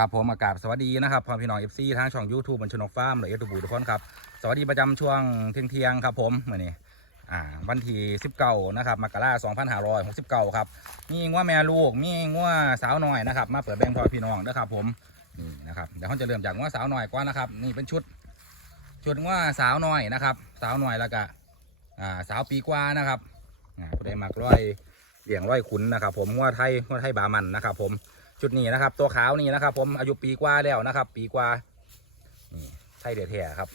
ครับผมอากาศสวัสดีนะครับพ่อพี่น้องเอฟซีทางช่อง YouTube บัญชนกฟาร์มหรือเอทูบูทุกคนครับสวัสดีประจำช่วงเที่ยงเที่ยงครับผมเมื่อนี้อ่าวันที่19นะครับมกราคม2569ครับมีงัวแม่ลูกมีงัวสาวน้อยนะครับมาเปิดแบ่งพ่อพี่น้องนะครับผมนี่นะครับเดี๋ยวเขาจะเริ่มจากงัวสาวน้อยก่อนนะครับนี่เป็นชุดชุดงัวสาวน้อยนะครับ สาวน้อยแล้วก็อ่าสาวปีกว่านะครับอ่าผู้ใดมักร้อยเลี้ยงร้อยขุนนะครับ ผมงัวไทยงัวไทยบามันนะครับ ผม ชุดนี้นะครับ ตัวขาวนี่นะครับ ผมอายุปีกว่าแล้วนะครับ ปีกว่านี่ไทยเดือดแท้ครับ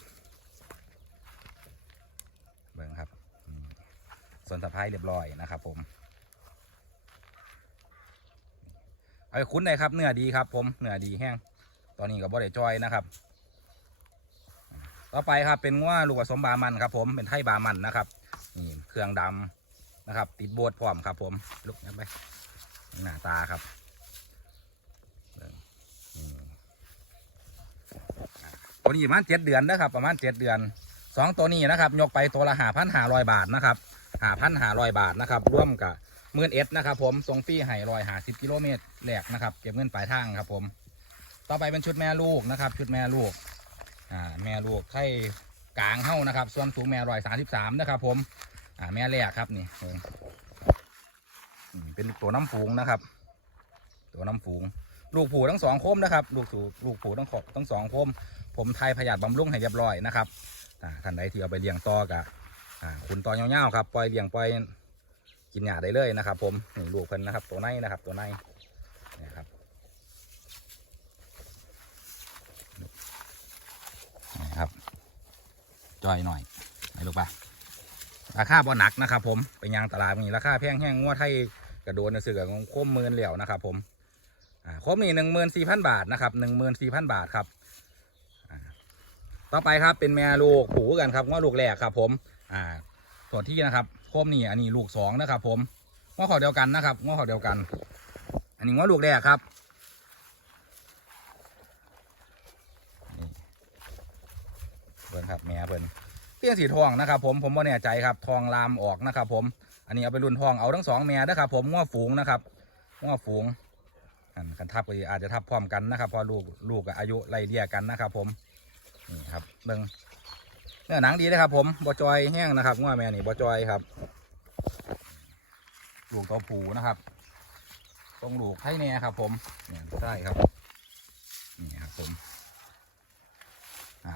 เบิ่งครับส่วนสะพายเรียบร้อยนะครับ ผมเอาไปคุ้นเลยครับเนื้อดีครับ ผมเนื้อดีแห้งตอนนี้ก็บ่ได้จอยนะครับ ต่อไปครับเป็นง้วลูกผสมบามันครับ ผมเป็นไทยบามันนะครับนี่เครื่องดำนะครับ ติดโบดพร้อมครับ ผมลุกไปหน้าตาครับ ตัวนี้ประมาณเจ็ดเดือนนะครับ ประมาณเจ็ดเดือนสองตัวนี้นะครับ ยกไปตัวละหาพันหารอยบาทนะครับหาพันหารอยบาทนะครับร่วมกับหมื่นเอ็ดนะครับ ผมทรงฟรีให้ร้อยหาสิบกิโลเมตรแหลกนะครับ เก็บเงินปลายทางครับ ผม ต่อไปเป็นชุดแม่ลูกนะครับ ชุดแม่ลูกอ่าแม่ลูกไข่กลางเฮ้านะครับ ส่วนสูงแม่ร้อยสาสิบสามนะครับ ผมอ่าแม่แรกครับนี่เป็นตัวน้ำฝูงนะครับ ตัวน้ำฝูง ลูกผูทั้งสองโคมนะครับ ลูกสูลูกผูทั้งขอบทั้งสองโคม ผมไทยพยาธิบำรุงให้เรียบร้อยนะครับท่านใดที่เอาไปเลี้ยงต่อกะขุนต่อยาวๆครับปล่อยเลี้ยงปล่อยกินหญ้าได้เลยนะครับ ผมนี่ลูกเพิ่นนะครับ ตัวในนะครับ ตัวในนี่ครับนี่ครับจอยหน่อยให้ลูกปะราคาบ่หนักนะครับ ผมไปยางตลาดนี่ราคาแพงแห้งงัวไทยกระโดดในเสือของโคมหมื่นเหลี่ยวนะครับ ผมครบนี่หนึ่งหมื่นสี่พันบาทนะครับหนึ่งหมื่นสี่พันบาทครับ ต่อไปครับเป็นแม่ลูกผูกันครับง้อลูกแรกครับ ผมอ่าส่วนที่นะครับครบนี่อันนี้ลูกสองนะครับ ผมง้อขาเดียวกันนะครับง้อขาเดียวกัน อันนี้ง้อลูกแรกครับนี่เพิ่นครับแม่เพิ่นเตี้ยสีทองนะครับ ผมผมว่าแน่ใจครับทองลามออกนะครับ ผมอันนี้เอาไปรุ่นทองเอาทั้งสองแม่นะครับ ผมง้อฝูงนะครับง้อฝูงอันกันทับก็อาจจะทับพร้อมกันนะครับ พอลูกลูกอายุไล่เลี่ยกันนะครับ ผม นี่ครับเบิ่งเนื้อหนังดีนะครับ ผมบอจอยแห้งนะครับง้อแม่นี่บอจอยครับลูกตัวผูนะครับตรงลูกไข่แน่ครับ ผมเนี่ยใช่ครับนี่ครับผม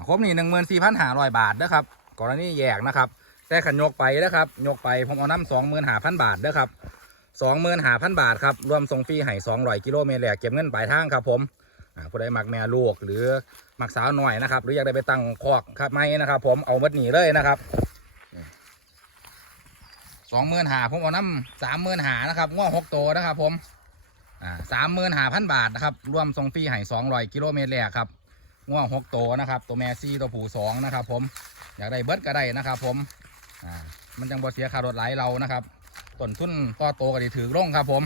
ครบนี่หนึ่งหมื่นสี่พันห้าร้อยบาทนะครับกรณีแยกนะครับ แต่ขันยกไปนะครับ ยกไปผมเอาน้ำสองหมื่นห้าพันบาทนะครับสองหมื่นหาพันบาทครับรวมส่งฟรีให้สองร้อยกิโลเมตรแหลกเก็บเงินปลายทางครับผม ผู้ใดมักแม่ลูกหรือมักสาวหน่อยนะครับ หรืออยากได้ไปตั้งคอกครับไม่นะครับ ผมเอามัดหนีเลยนะครับสองหมื่นหาผมเอาน้ำสามหมื่นหานะครับง้อหกตัวนะครับ ผมสามหมื่นหาพันบาทนะครับรวมส่งฟรีให้สองร้อยกิโลเมตรแหลกครับง้อหกตัวนะครับ ตัวแม่ซี่ตัวผู้สองนะครับ ผมอยากได้เบิร์ดก็ได้นะครับ ผมมันจังบ่เสียค่ารถไหลเรานะครับต้นทุนต่อโตก็ดีถือร่งครับ ผม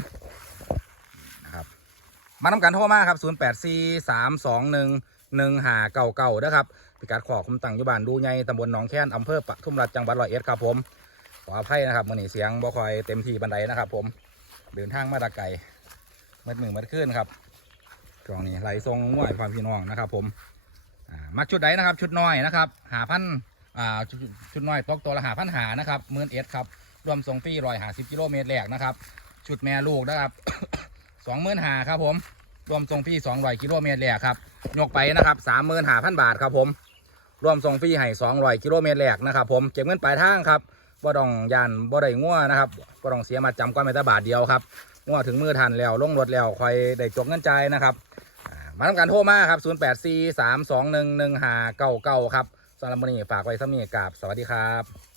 มาทำการโทรมาครับ 0 8 4 3 2 1 1 5 9 9นะครับพิกัดขอคุมตังยู่บ้านดูใหญ่ตำบลหนองแค้นอำเภอปทุมรัฐจังหวัดร้อยเอ็ดครับผมขออภัยนะครับมื่อนี้เสียงบ่คอยเต็มที่บันไดนะครับ ผมเดินทางมาตะไก่เมื่อหนึ่งมื่อคืนครับกล่องนี้ไหลทรงง่วยความพี่น้องนะครับ ผมอ่ามักชุดใดนะครับ ชุดน้อยนะครับหาพันอ่าชุดน้อยตกตัวละหาพันหานะครับหมื่นเอ็ดครับรวมส่งฟรีร้อยหาสิบกิโลเมตรแรกนะครับ ชุดแม่ลูกนะครับ สองหมื่นหาครับผมรวมส่งฟรีสองร้อยกิโลเมตรแรกครับยกไปนะครับสามหมื่นหาพันบาทครับผมรวมส่งฟรีให้สองร้อยกิโลเมตรแรกนะครับผมเก็บเงินปลายทางครับบ่ต้องยานบ่ได้ง่วนะครับบ่ต้องเสียมาจำก้อนเมตรบาทเดียวครับง่วถึงมือทันแล้วลงรถแล้วคอยได้จกเงินใจนะครับมาทำการโทรมาครับ 0 8 4 3 2 1 1 5 9 9 ครับสำหรับวันนี้ฝากไว้สำนีกราบสวัสดีครับ